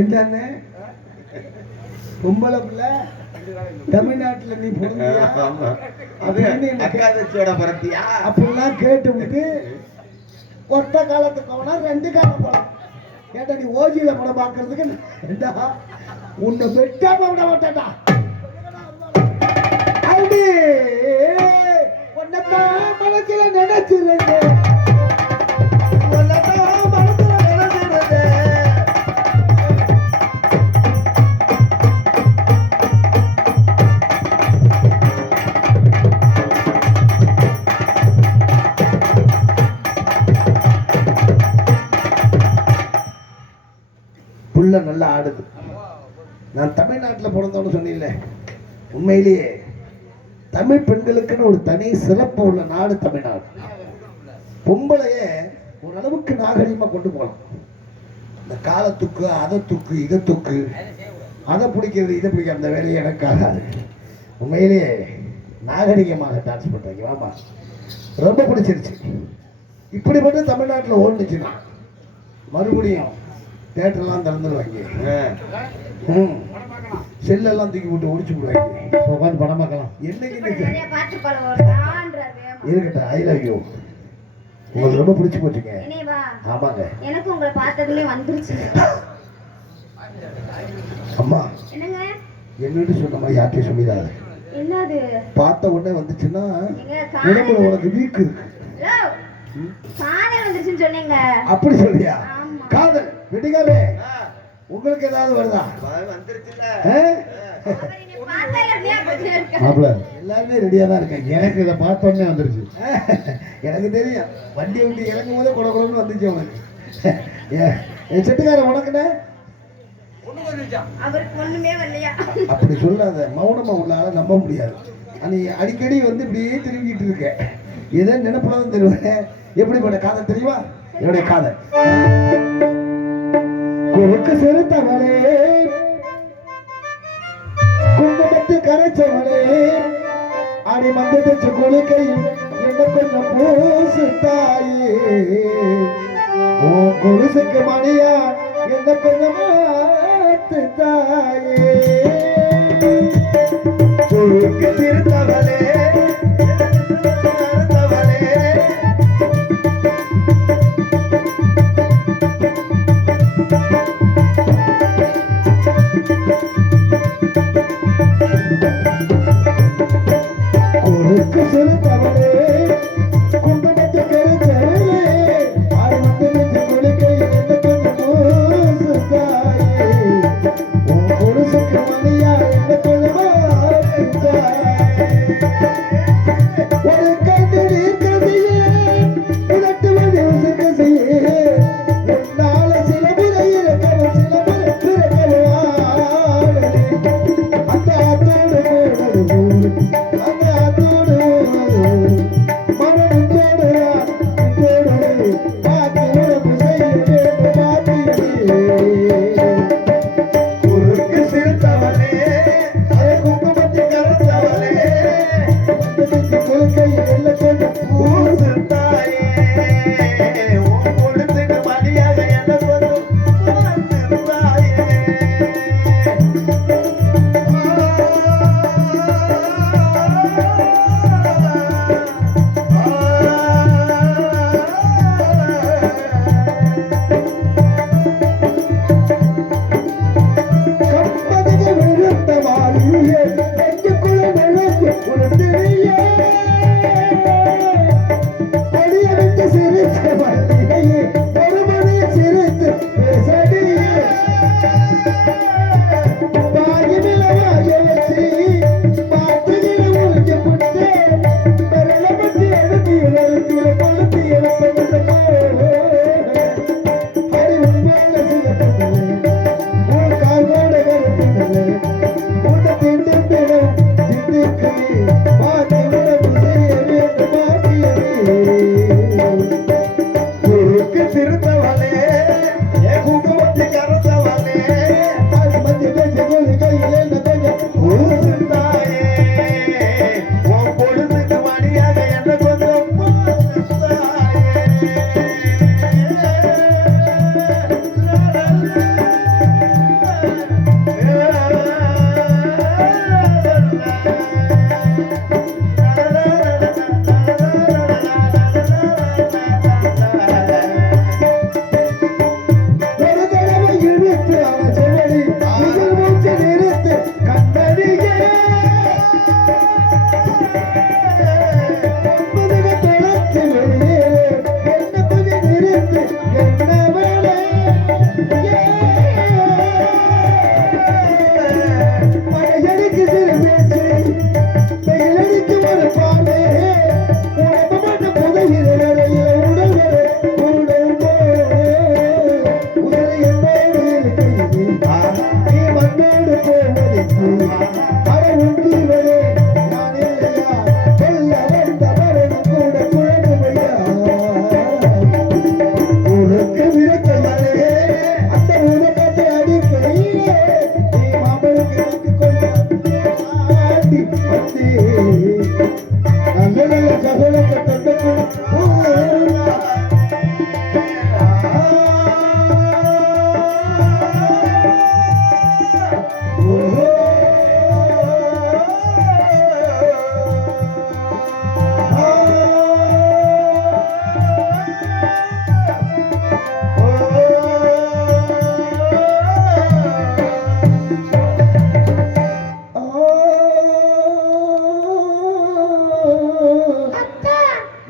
என்ன பொம்பளை பிள்ளை தமிழ்நாட்டுல நீ பிறந்தியா? அப்படிலாம் கேட்டு விட்டு ஒத்த காலத்துக்கு போனா 2 காலம் போலாம். கேட்டா நீ ஓஜியில படம் பாக்குறதுக்கு உன்னை வெட்டாம விட மாட்டேன்டா. அப்படி உன்னைத்தான் மனசுல நினைச்சிருந்தேன். புள்ள நல்லா ஆடுது. நான் தமிழ்நாட்டில் பிறந்தோன்னு சொன்னீங்களே, உண்மையிலேயே தமிழ் பெண்களுக்குன்னு ஒரு தனி சிறப்பு உள்ள நாடு தமிழ்நாடு. பொம்பளைய ஓரளவுக்கு நாகரிகமா கொண்டு போகலாம். இந்த காலத்துக்கு அதை தூக்கு இதை தூக்கு அதை பிடிக்கிறது இதை பிடிக்க அந்த வேலையை எனக்கு ஆகாது. உண்மையிலேயே நாகரிகமாக டான்ஸ் பண்றீங்க. வாமா, ரொம்ப பிடிச்சிருச்சு. இப்படி மட்டும் தமிழ்நாட்டில் ஓடுச்சுன்னா மறுபடியும் தேட்டர்லாம் திறந்துடுவாங்க. செல்லெல்லாம் தூக்கி போட்டு ஒடிச்சு போடுவாங்க. உட்காந்து படம் பார்க்கலாம். என்னைக்கு இருக்கட்டும். I love you. உங்களுக்கு ரொம்ப பிடிச்சி போச்சுங்க. ஆமாங்க, எனக்கு உங்களை பார்த்ததுலயே வந்துருச்சு. அம்மா என்னங்க என்னன்னு சொன்ன மாதிரி யார்ட்டையும் சொல்லிடாது. என்னது பார்த்த உடனே வந்துச்சுன்னா உடம்புல உனக்கு வீக்கு இருக்கு. காதல் வந்துருச்சுன்னு சொன்னீங்க. அப்படி சொல்லியா? காதல் வெடிக்காதே. உங்களுக்கு ஏதாவது வருதா? எல்லாருமே ரெடியா தான் இருக்காங்க. எனக்கு இதை பார்த்தோன்னே வந்துருச்சு. எனக்கு தெரியும். வண்டியை விட்டு இறங்கும் போதே குடகுடன்னு வந்துச்சு உனக்கு. என் செட்டுக்காரன் உனக்குன்னு அப்படி சொல்லாத. மௌனமா உள்ள ஆளை நம்ப முடியாது. நீ அடிக்கடி வந்து இப்படியே திரும்பிக்கிட்டு இருக்க. எதை நினைப்பதான் தெரியுவேன். எப்படிப்பட்ட காதல் தெரியுமா? என்னுடைய காதல் குறுக்கு செலுத்தவளே, குங்குமத்து கரைச்சவளே, அடி மந்த தச்சு குளிக்கை என்ன கொஞ்சம் பூசு தாயே, உன் குடிசுக்கு மணியா என்ன கொஞ்சம் மாத்து தாயே. குறுக்கு திருத்தவளே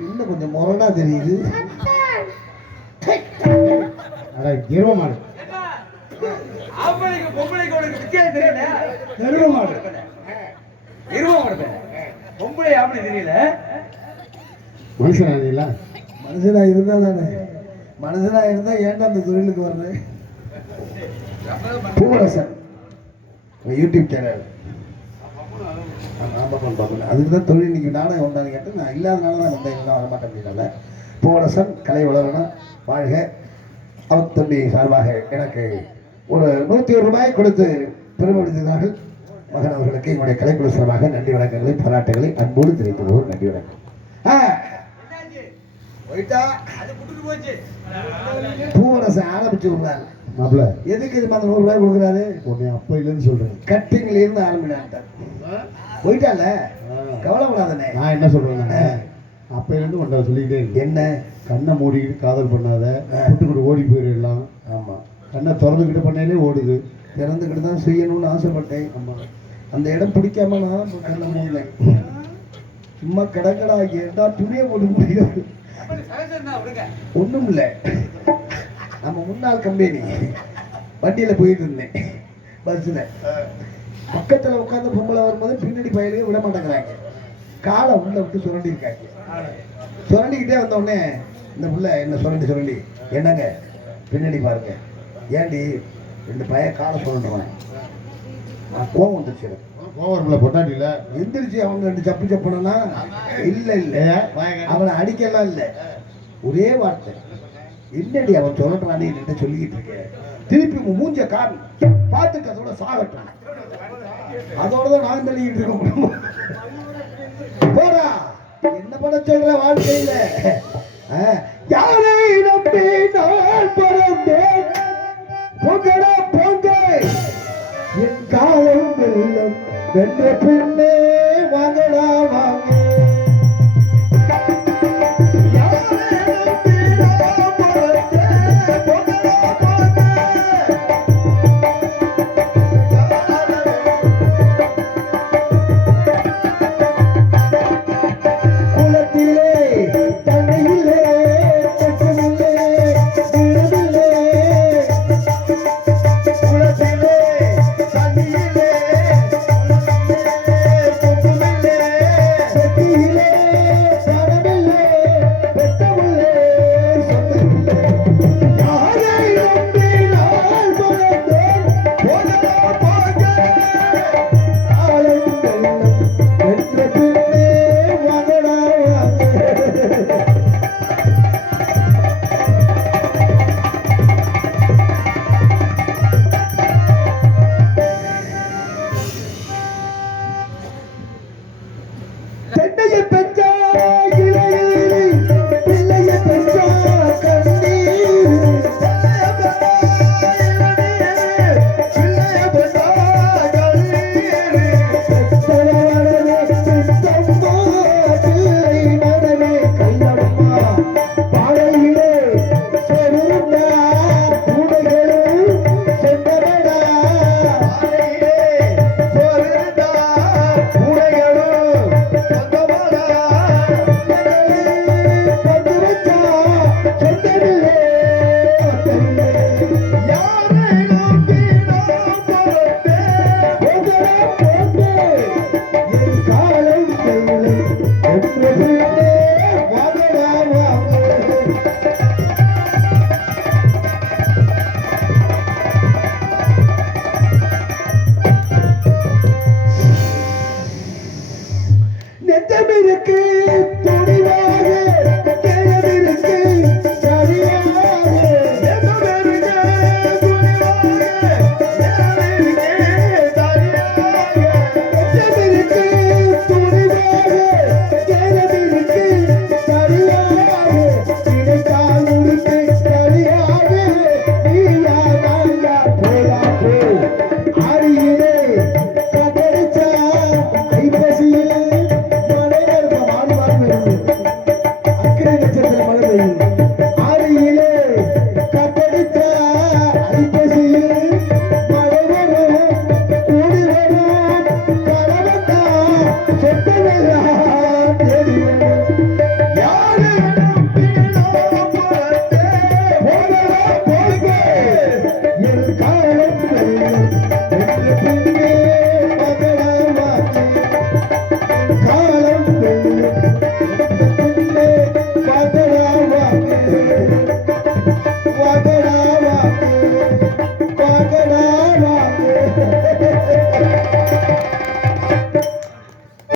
இன்னும் கொஞ்சம் முரணா தெரியுது. அட எருவ மாடு ஆம்பளைக்கு பொம்பளைக்கு உனக்கு வித்தியாசம் தெரியல. எருவ மாடு இருவோம் பொம்பளை ஆம்பளை தெரியல. மனுஷனா நீங்களா? மனுஷனா இருந்தா தானே, மனுஷனா இருந்தா ஏன்டா அந்த தொழிலுக்கு வர்றேன்? Poovarasan YouTube channel. அதுக்கு தான் தொழில். இன்னைக்கு நானும் ஒன்றான்னு கேட்டேன். நான் இல்லாதனால தான் வந்தேன், இல்லைன்னா வரமாட்டேன் அப்படின்னால. பூவரசன் கலை வளரணும் வாழ்க. அவர் தம்பி சார்பாக எனக்கு ஒரு 101 ரூபாய் கொடுத்து பெருமைப்படுத்தினார்கள். மகன் அவர்களுக்கு என்னுடைய கலைக்குழு சார்பாக நன்றி வணக்கங்களை பாராட்டுகளை அன்போடு தெரிவித்துள்ளோம். நன்றி வணக்கம். போயிட்டா பூவரசன் ஆரம்பிச்சு விடுறாரு. மாப்பிள்ள எதுக்கு இது மாதிரி 100 ரூபாய் கொடுக்குறாரு? உன்னை அப்ப இல்லைன்னு சொல்றேன். கட்டிங்ல இருந்து ஆரம்பினான்ட்டார். போயிட்டால கவலைப்படாதனே. நான் என்ன சொல்றேன், அப்பையில இருந்து உன்னை சொல்லிக்கிட்டே இருக்கேன். என்ன கண்ணை மூடிக்கிட்டு காதல் பண்ணாத, விட்டுக்கிட்டு ஓடி போயிடலாம். ஆமா, கண்ணை திறந்துக்கிட்டு பண்ணாலே ஓடுது. திறந்துக்கிட்டு தான் செய்யணும்னு ஆசைப்பட்டேன். ஆமா, அந்த இடம் பிடிக்காம நான் கண்ணை மூடல. சும்மா கிடக்கடா ஏண்டா துணியை போட்டு முடியும். ஒண்ணும் இல்லை, நம்ம முன்னாள் கம்பெனி வண்டியில போயிட்டு இருந்தேன். பஸ்ஸில் பக்கத்தில் உட்காந்து பொம்பளை வரும்போது பின்னாடி பயிலுக்கு விட மாட்டேங்கிறாங்க. காலை உள்ள விட்டு சுரண்டி இருக்காங்க. சுரண்டிக்கிட்டே வந்தோடனே இந்த புள்ள என்ன சுரண்டி என்னங்க பின்னாடி பாருங்க. ஏண்டி 2 பையன் காலை சுரண்டுவான். நான் கோவம் வந்துருச்சு எனக்கு. கோவர்ல பொட்டாட்டில எந்திரிச்சு அவங்க 2 சப்பு சப்புனா இல்லை இல்லை, அவனை அடிக்கலாம் இல்லை, ஒரே வார்த்தை என்னடி அவன் சொல்றானே என்ன சொல்லிக்கிட்டு இருக்கேன். திருப்பி மூஞ்ச காமி பார்த்துட்டு அதோட சாகட்டான். அதோட தான் நான் தள்ளிக்கிட்டு இருக்கோம். போடா என்ன பண்ண சொல்ற வாழ்க்கையில? யாரை நம்பி நான் பிறந்தேன்? பொங்கடா பொங்க என் காலம் வெள்ளம் வென்ற பின்